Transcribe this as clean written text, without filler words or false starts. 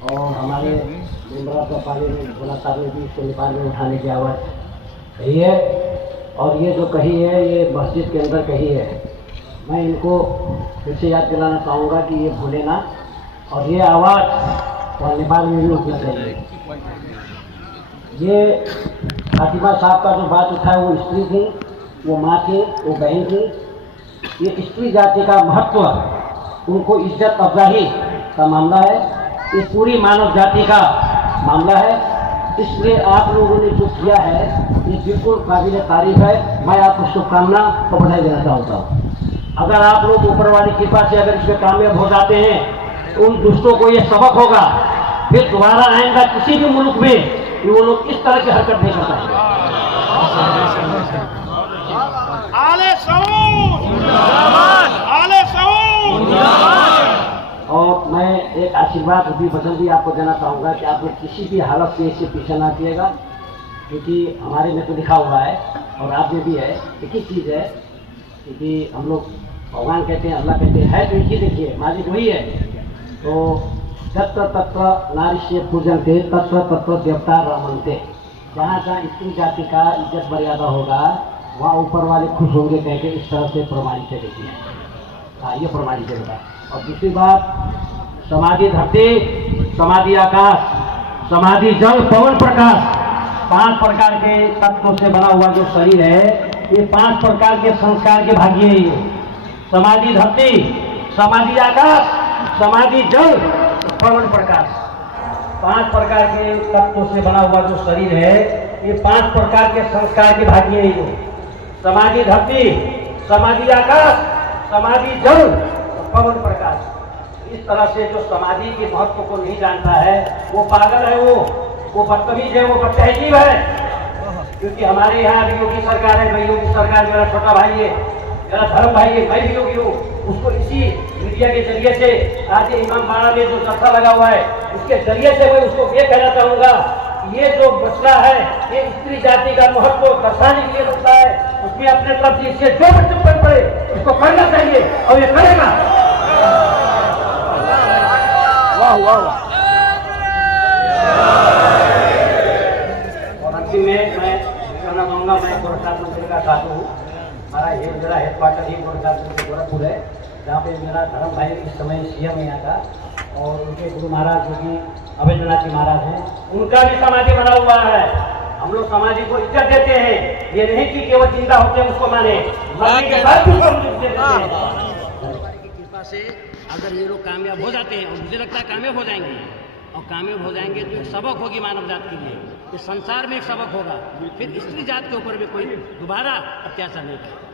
और हमारे मेम्बरा का पानी में भोला साहब ने भी इसको नेपाल में उठाने की आवाज़ कही है। और ये जो कही है ये मस्जिद के अंदर कही है। मैं इनको फिर से याद दिलाना चाहूँगा कि ये भूले ना, और ये आवाज़ और नेपाल में भी उठना चाहिए। ये फातिमा साहब का जो बात उठाया वो स्त्री थी, वो माँ थी, वो बहन थी। ये स्त्री जाति का महत्व, उनको इज्जत अफजाही का मामला है, ये पूरी मानव जाति का मामला है। इसलिए आप लोगों ने जो किया है ये बिल्कुल काबिल तारीफ है। मैं आपको शुभकामना और बधाई देना चाहता हूँ। अगर आप लोग ऊपर वाली कृपा से अगर इसमें कामयाब हो जाते हैं तो उन दुष्टों को ये सबक होगा, फिर दोबारा आएगा किसी भी मुल्क में कि वो लोग इस तरह की हरकत नहीं कर सकते। और मैं एक आशीर्वाद भी वचन भी आपको देना चाहूँगा कि आप लोग किसी भी हालत से इससे पीछे ना किएगा, क्योंकि हमारे में तो लिखा हुआ है और आप में भी है, एक ही चीज़ है। क्योंकि हम लोग भगवान कहते हैं, अल्लाह कहते हैं, है तो एक ही, देखिए मालिक वही है। तो तत्र तत्र नारीष्य पूजनते तत्र तत्र देवता रमनते। जहाँ जहाँ स्त्री जाति का इज्जत मर्यादा होगा वहाँ ऊपर वाले खुश होंगे, कह के इस तरह से प्रमाणित है। देखिए हाँ, ये प्रमाणित है। और दूसरी बात, समाधि धरती, समाधि आकाश, समाधि जल, पवन प्रकाश, 5 प्रकार के तत्वों से बना हुआ जो शरीर है, ये 5 प्रकार के संस्कार के भाग्य है। ये समाधि धरती, समाधि आकाश, समाधि जल, पवन प्रकाश, 5 प्रकार के तत्वों से बना हुआ जो शरीर है, ये 5 प्रकार के संस्कार के भाग्य है। ये समाधि धरती, समाधि आकाश, समाधि जल, पवन प्रकाश। इस तरह से जो समाधि के महत्व को नहीं जानता है वो पागल है, वो बदतमीज है, वो बदतहजीब है। क्योंकि हमारे यहाँ भी योगी सरकार है, मैं योगी सरकार, मेरा छोटा भाई है, मेरा धर्म भाई है, मैं भी योगी हूँ। उसको इसी मीडिया के जरिए से आज इमाम बाड़ा में जो जत्था लगा हुआ है उसके जरिए से मैं उसको ये कहना चाहूँगा, ये जो मसला है ये स्त्री जाति का महत्व दर्शाने के लिए मसला है, उसमें अपने तरफ से इससे जो बच्चे कर पड़े उसको करना चाहिए और ये करेगा। वाह वाह वाह। और अंतिम में मैं कहना चाहूँगा, मैं गोरखनाथ मंदिर का साधु हूँ। मेरा हेडक्वार्टर ही गोरखनाथ मंदिर गोरखपुर है, जहाँ पे मेरा धर्म भाई इस समय सीएम यहाँ का, और उनके गुरु महाराज जो कि अभेंद्रनाथ जी महाराज हैं, उनका भी समाधि बना हुआ है। हम लोग समाधि को इज्जत देते हैं, ये नहीं कि केवल जिंदा होते हैं उसको माने, मरने के बाद भी उसको इज्जत देते हैं। की कृपा से अगर ये लोग कामयाब हो जाते हैं, और मुझे लगता है कामयाब हो जाएंगे, और कामयाब हो जाएंगे तो एक सबक होगी मानव जात के लिए, इस संसार में एक सबक होगा, फिर स्त्री जात के ऊपर भी कोई दोबारा अत्याचार नहीं करेगा।